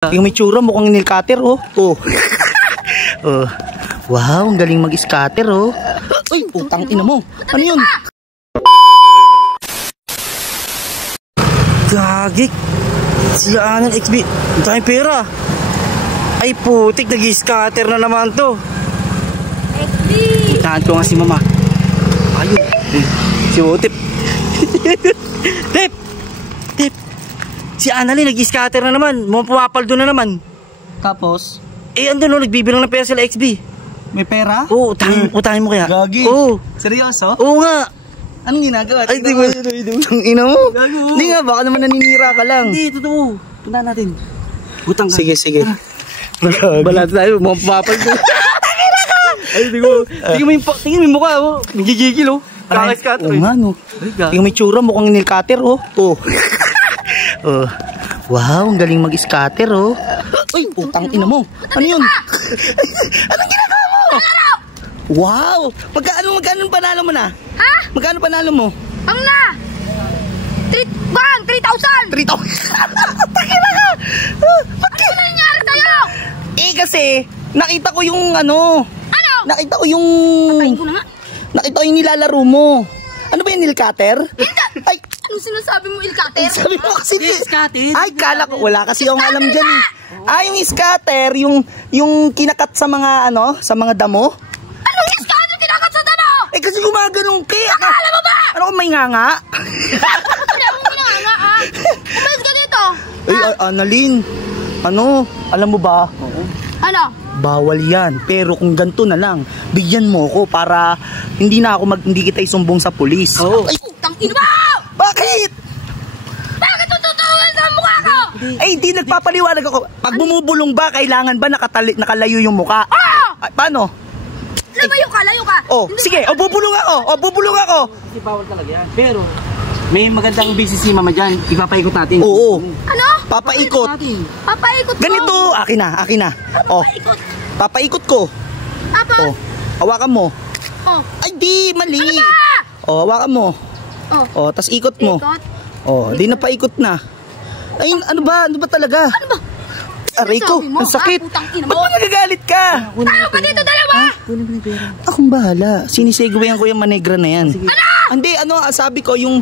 Yung may tsura mukhang nail cutter, oh. Oh. Oh. Wow, ang galing mag-scatter, oh. Uy, utang ina mo. Ano yun? Gagik. Si Anan XB. Ang daming pera. Ay putik, nag-scatter na naman to. XB. Utahan ko nga si mama. Ayun. Si Otip. Tip. Tip. Si Annalyn nag-scatter na naman. Pumapaldo na naman. Tapos? Andun no, nagbibilang ng pera sila XB. May pera? Oo, utangin mo kaya. Gagi. Oo. Seryoso? Oo nga. Anong ginagawa? Ay, di ba? Ang ina mo. Hindi nga, baka naman naninira ka lang. Hindi, totoo. Punta natin. Utang ka. Sige, sige. Balat tayo, mga pumapaldo. Ay, tingin mo yung mukha, oh. Nagigigil, oh. Nakaka-scatter. Oo nga, no. Yung may tsura, mukhang nail cutter, oh. Oh. Oh. Wow, ang galing mag-scatter, oh. Uy, utang ina mo. Ano yun? Anong ginagawa mo? Wow! Magkano panalo mo na? Ha? Magkano panalo mo? Ang na! 3,000! 3,000! Takina ka! Ano na nangyari tayo? Kasi, nakita ko yung ano. Ano? Nakita ko yung... Patayin ko na nga. Nakita ko yung nilalaro mo. Ano ba yung nail cutter? Ay! Anong sinasabi mo, ilkater? Sabi mo kasi... Scatter? Ay, kala ko. Wala kasi yung alam dyan eh. Yung scatter, yung kinakat sa mga ano, sa mga damo. Anong scatter kinakat sa damo? Kasi gumaganong kaya. Akala mo ba? Ano kung may nganga? Wala mo nga ha? Umalis ka dito. Annalyn, ano, alam mo ba? Ano? Bawal yan. Pero kung ganito na lang, bigyan mo ko para hindi kita isumbong sa pulis. Oo. Ay, Utang ina mo! bakit? Bakit tututulungan sa mukha ko? Hindi nagpapaliwanag ako. Pag bumubulong ba, kailangan ba nakalayo yung mukha? Ay, paano? Layo ka. Oh, sige, bubulong ako. Hindi bawal talaga yan. Pero, may magandang business si mama dyan. Ipapaikot natin. Oo. Ano? Papaikot. Papaikot ko. Ganito, akin na. Oh, Papaikot. papaikot ko. Tapos? Oh, hawakan mo. Oh. Ay, di, mali. Ano ba? Oh, hawakan mo. Oh. Oh, tas ikot mo. Ikot. Oh, di na paikot na. Ay, ano ba talaga? Ano ba? Aray ko, Sabi mo, ang sakit. putang ina mo. Ba't ba nagagalit ka? Tayo ka dito, dalawa! Akong bahala. Sinisegwayan ko yung manegra na yan. Ano? Hindi, sabi ko, yung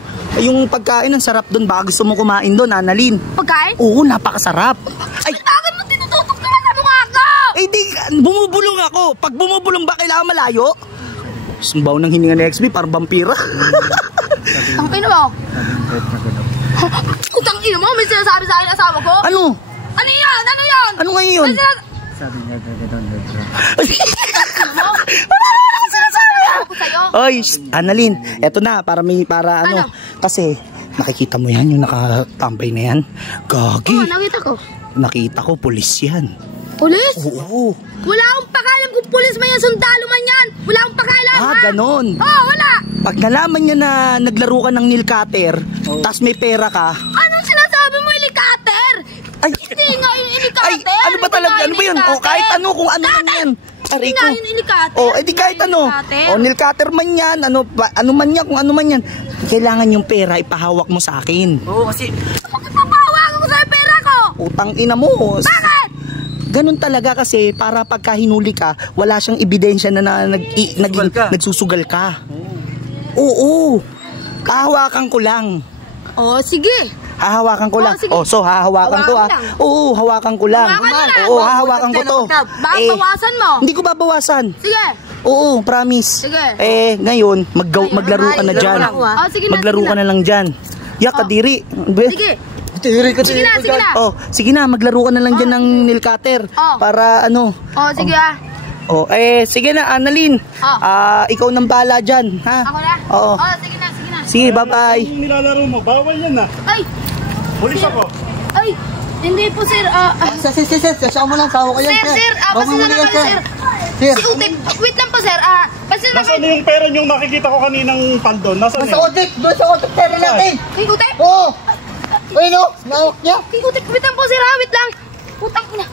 pagkain ang sarap doon. Baka gusto mo kumain doon, Annalyn. Pagkain? Oo, napakasarap. Ay, Bakit mo tinututok naman sa mukha ko? di, bumubulong ako. Pag bumubulong ba, kailangan malayo? Sumbaw ng hininga ni XB, parang vampira. Ang ina mo? Utang ina mo, may sinasabi sa akin asawa ko? Ano? Ano yan? Ano yan? Ano nga yun? Sabi niya, gagawin Ano sinasabi ko sa'yo? Oy, Annalyn, eto na, para Ano? Kasi, nakikita mo yan, yung nakatambay na yan. Gagi. Oo, nakita ko. Nakita ko, pulis yan. Pulis? Oo. Wala akong pakalam kung pulis man yan, sundalo man yan. Wala akong pakalam, ha? Ganon. Oo, wala. Pag nalaman niya na naglaro ka ng nail cutter, tas may pera ka, Anong sinasabi mo, ilikater? ay, Hindi nga yung ilikater. ay, ano ba talaga? Ano ba yun? O, kahit ano, kung ano man yan. Aray ko. Hindi nga yung ilikater. O, edi kahit ano. O, nail cutter man yan, ano man yan, kung ano man yan. Kailangan yung pera, ipahawak mo sa akin. Oo, kasi... Bakit papahawakan ko sa pera ko? Utang ina mo. Bakit? Ganun talaga kasi para pagka hinuli ka, wala siyang ebidensya na nagsusugal ka. Oo. Hahawakan ko lang. Oh, sige. Hahawakan ko lang. sige. Oh, so hahawakan ko Hawakan lang. Oo, hawakan ko lang. Hawakan mo lang. Oo, hahawakan ko to. Bakit bawasan mo? Hindi ko babawasan. Sige. Oo, promise. Sige. Ngayon, maglaro ka na dyan. Oh, sige na. Maglaro ka na lang dyan. Yak, kadiri. Sige. Sige na, sige na. Oh, sige na, maglaro ka na lang dyan ng nail cutter. Para ano. Oh, sige ah. Oh, sige na, Annalyn. Ikaw nang bahala dyan, ha? Ako na? Oo. Oh, sige na, sige na. Sige, bye-bye. Yung nilalaro mo, bawal yan na. Ay! Pulis ako. Ay! Hindi po, sir. Sir, sasama mo lang, sawa ko yan, sir. Sir, pasensya na kami, sir. Sir. Si Utek, wait lang po, sir. Pasensya na Nasaan kami. na yung pera niyong nakikita ko kaninang pandon? Nasaan Sa yun? otik, doon sa otik, pera natin. Kay Utek? Oo. Ayun o, nawak niya. Kay Utek, wait lang po, sir, ha? Wait lang. Putang ina.